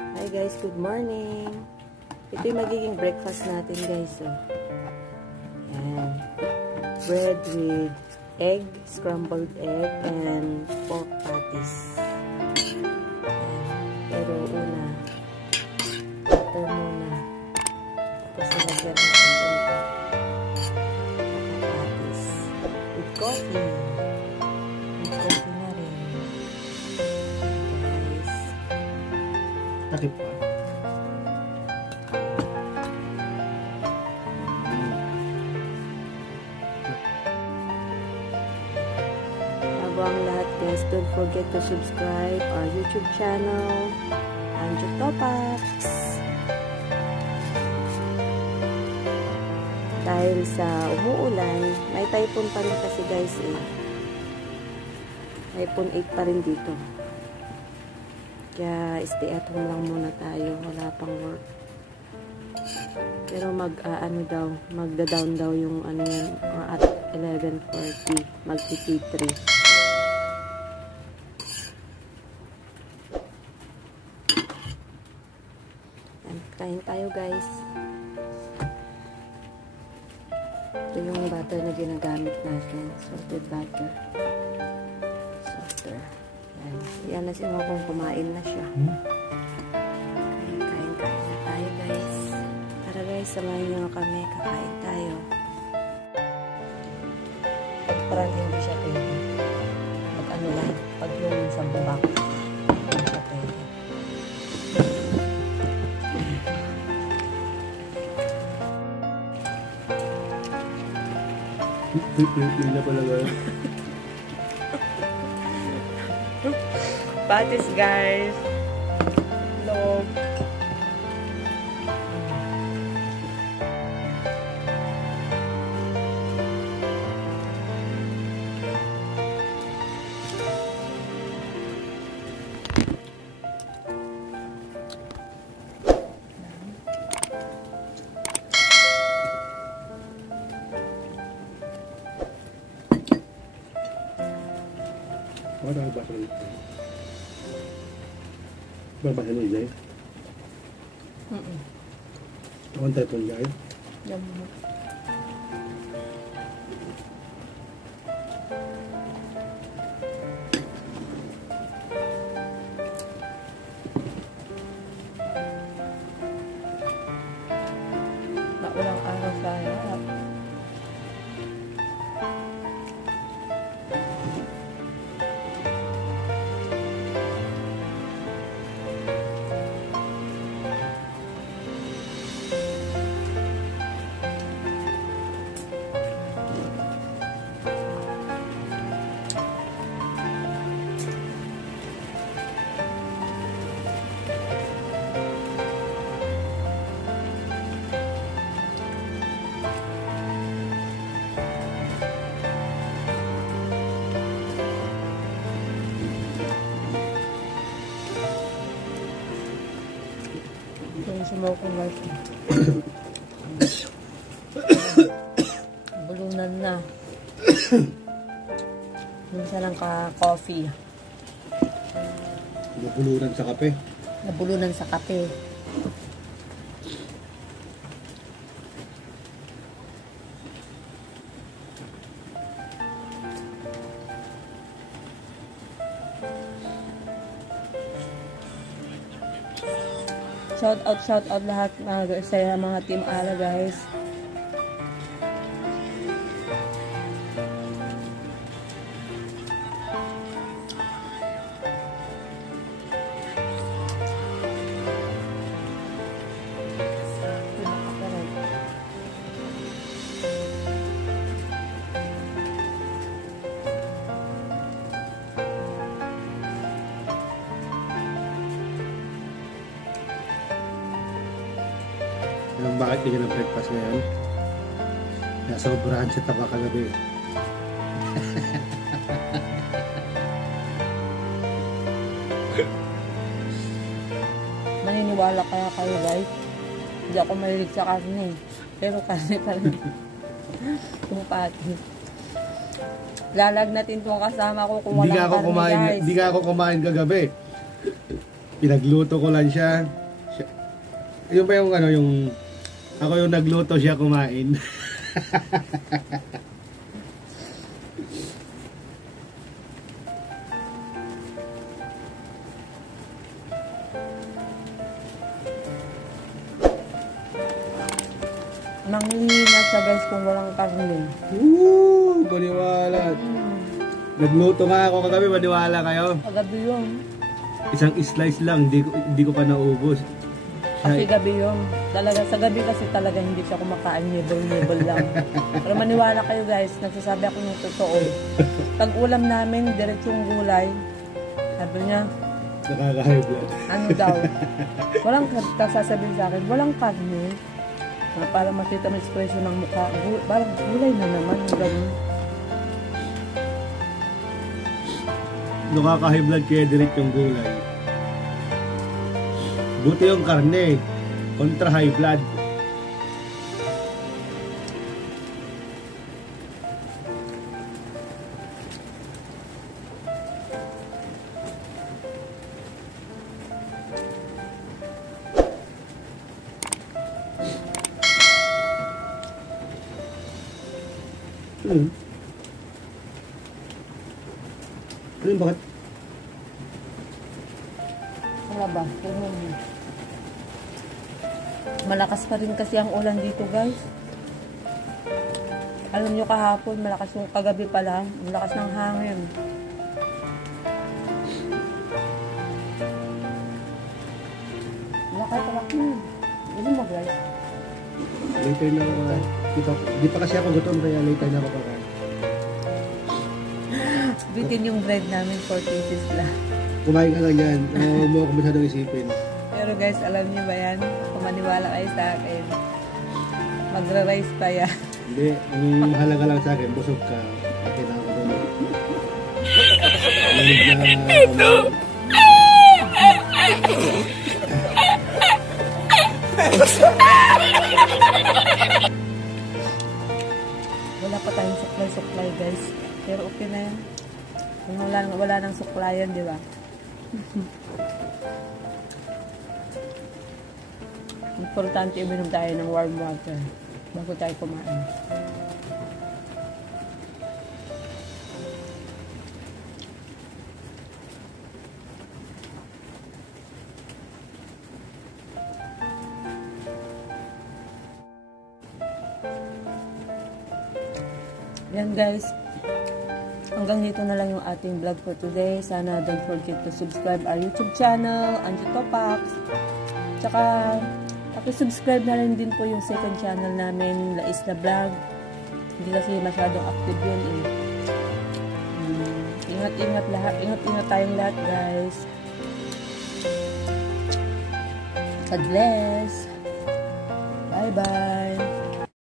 Hi guys, good morning. Ito yung magiging breakfast natin guys. Oh. Ayan. Bread with egg, scrambled egg, and pork patties. Ayan. Pero una, butter muna. Tapos nalagyan natin yung patties. With coffee. With coffee na rin. Guys. Takip pa. Bago ang lahat guys, don't forget to subscribe our YouTube channel, Anjo Topax. Dahil sa umuulan, may typhoon pa rin kasi guys eh. Typhoon 8 pa rin dito. Kaya stay at home lang muna tayo, wala pang work. Pero magda-down daw yung ano yan, at 11:40, magti-T3. Kain tayo guys. Ito yung butter na ginagamit natin, salted butter. Softer. Yan na siya kung kumain na siya. Kain na tayo guys. Tara guys, samahin nyo kami. Kakain tayo. Pag parang hindi siya pwede. Pag ano lang, pag yung sa bubak. Hindi siya pwede. Pili na pala gano'n. Patis guys. Log. Apa tahu bahasa itu? Berbahasa Indonesia. Kawan tahu pun jahit. Ulang araw sa harap. Sumaw ko guys. Bulunan na. Minsan lang ka-coffee. Nabulunan sa kape. Nabulunan sa kape. Shout out lahat sa mga team Ala guys. Bakit hindi ka ng breakfast ngayon? Nasa obrahan sa taba kagabi. Naniniwala kaya kayo guys? Hindi ako mahilig sa karne. Pero karne pa rin. Yung pati. Lalagnatin tong kasama ko kung walang karne guys. Hindi ka ako kumain kagabi. Pinagluto ko lang siya. Yung ba yung ano, yung ako yung nagluto, siya kumain. Nanghihina siya guys kung walang karne. Maniwala. Nagluto nga ako kagabi, maniwala kayo. Kagabi yun. Isang slice lang, hindi ko pa naubos. Kasi gabi yun. Talaga, sa gabi kasi talaga hindi siya kumakain, nibble lang. Pero maniwala kayo guys, nagsasabi ako ng totoo. Pag-ulam namin, diretsong gulay. Sabi niya, nakaka-high blood. Ano daw? Walang sasabihin sa akin, walang karne. Para makita mo expression ng mukha. Parang gulay na naman. Ganun. Nakaka-high blood kaya direct yung gulay. Buti yung karne. Kontra high blood. Ano bakit? Wala ba? Malakas pa rin kasi ang ulan dito guys. Alam nyo kahapon, malakas yung kagabi pa lang. Malakas ng hangin. Lakay-talak na. Ano mo guys? Later na ako kakain. Di pa kasi ako gutom kaya later na ako kakain. Bitin yung bread namin 4 pieces lang. Kumain ka lang yan. Huwag mo ako masyadong isipin. Pero guys, alam niyo ba yan? Kung maniwala kayo sa akin, magra-rice pa yan. Hindi. Ang mahalaga lang sa akin, busog ka. Okay na ako doon. Lamig na... Wala pa tayong supply guys. Pero okay na yan. Kung wala nang suklayan, di ba? Importante uminom tayo ng warm water bago tayo kumain. Yan guys. Hanggang dito na lang yung ating vlog for today. Sana don't forget to subscribe our YouTube channel, Angie Topax. Tsaka, paki-subscribe na rin din po yung second channel namin, La Isla Vlog. Hindi kasi masyadong active yun eh. Ingat-ingat lahat. Ingat-ingat tayong lahat guys. God bless. Bye-bye.